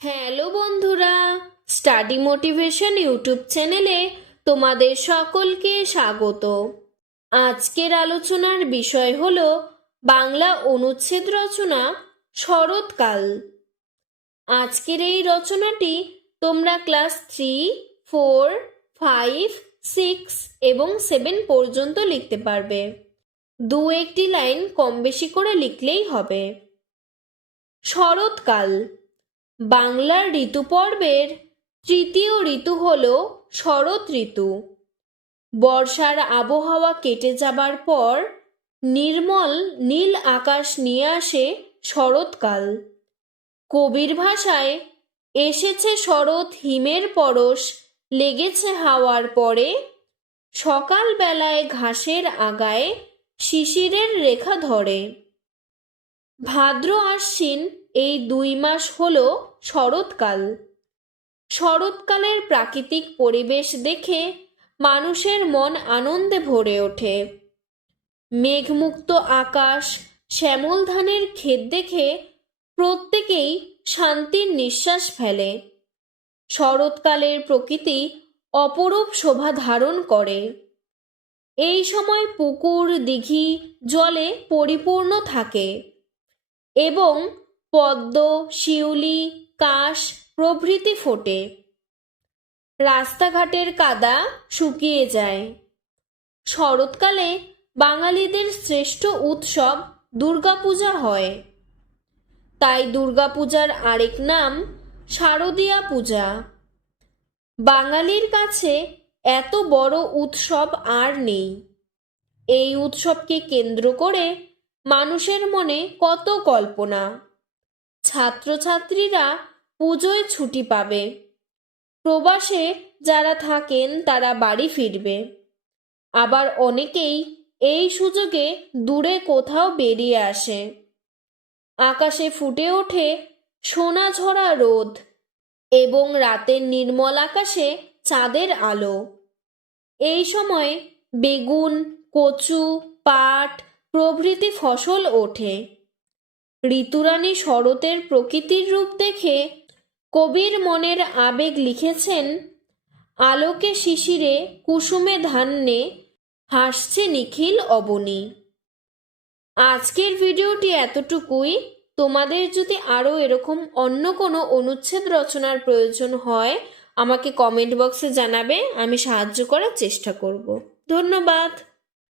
Hello বন্ধুরা, study motivation YouTube চ্যানেলে তোমাদের সকলকে স্বাগত। আজকের আলোচনার বিষয় হলো বাংলা অনুচ্ছেদ রচনা শরৎকাল। আজকের এই রচনাটি তোমরা ক্লাস 3, 4, 5, 6 এবং 7 পর্যন্ত লিখতে পারবে। দু একটি লাইন কম বেশি করে লিখলেই হবে। শরৎকাল বাংলার ঋতু পর্বের তৃতীয় ঋতু হল শরৎ ঋতু। বর্ষার আবহাওয়া কেটে যাবার পর নির্মল নীল আকাশ নিয়ে আসে শরৎকাল। কবির ভাষায় এসেছে শরৎ হিমের পরশ লেগেছে হাওয়ার পরে, সকাল বেলায় ঘাসের আগায় শিশিরের রেখা ধরে। ভাদ্র আশ্বিন এই 2 মাস হল শরৎকাল। শরৎকালের প্রাকৃতিক পরিবেশ দেখে মানুষের মন আনন্দে ভরে ওঠে। মেঘমুক্ত আকাশ, শ্যামল ধানের ক্ষেত দেখে প্রত্যেকেই শান্তির নিঃশ্বাস ফেলে। শরৎকালের প্রকৃতি অপরূপ শোভা ধারণ করে। এই সময় পুকুর, দিঘি জলে পরিপূর্ণ থাকে এবং পদ্ম, শিউলি, কাশ প্রভৃতি ফোটে। রাস্তাঘাটের কাদা শুকিয়ে যায়। শরৎকালে বাঙালিদের শ্রেষ্ঠ উৎসব দুর্গাপূজা হয়। তাই দুর্গাপূজার আরেক নাম শারদীয়া পূজা। বাঙালির কাছে এত বড় উৎসব আর নেই। এই উৎসবকে কেন্দ্র করে মানুষের মনে কত কল্পনা। ছাত্রছাত্রীরা পুজোয় ছুটি পাবে। প্রবাসে যারা থাকেন তারা বাড়ি ফিরবে। আবার অনেকেই এই সুযোগে দূরে কোথাও বেরিয়ে আসে। আকাশে ফুটে ওঠে সোনাঝরা রোদ এবং রাতের নির্মল আকাশে চাঁদের আলো। এই সময় বেগুন, কচু, পাট প্রভৃতি ফসল ওঠে। ঋতুরানী শরতের প্রকৃতির রূপ দেখে কবির মনের আবেগ লিখেছেন, আলোকে শিশিরে কুসুমে ধান্যে হাসছে নিখিল অবনী। আজকের ভিডিওটি এতটুকুই। তোমাদের যদি আরও এরকম অন্য কোনো অনুচ্ছেদ রচনার প্রয়োজন হয় আমাকে কমেন্ট বক্সে জানাবে, আমি সাহায্য করার চেষ্টা করব। ধন্যবাদ।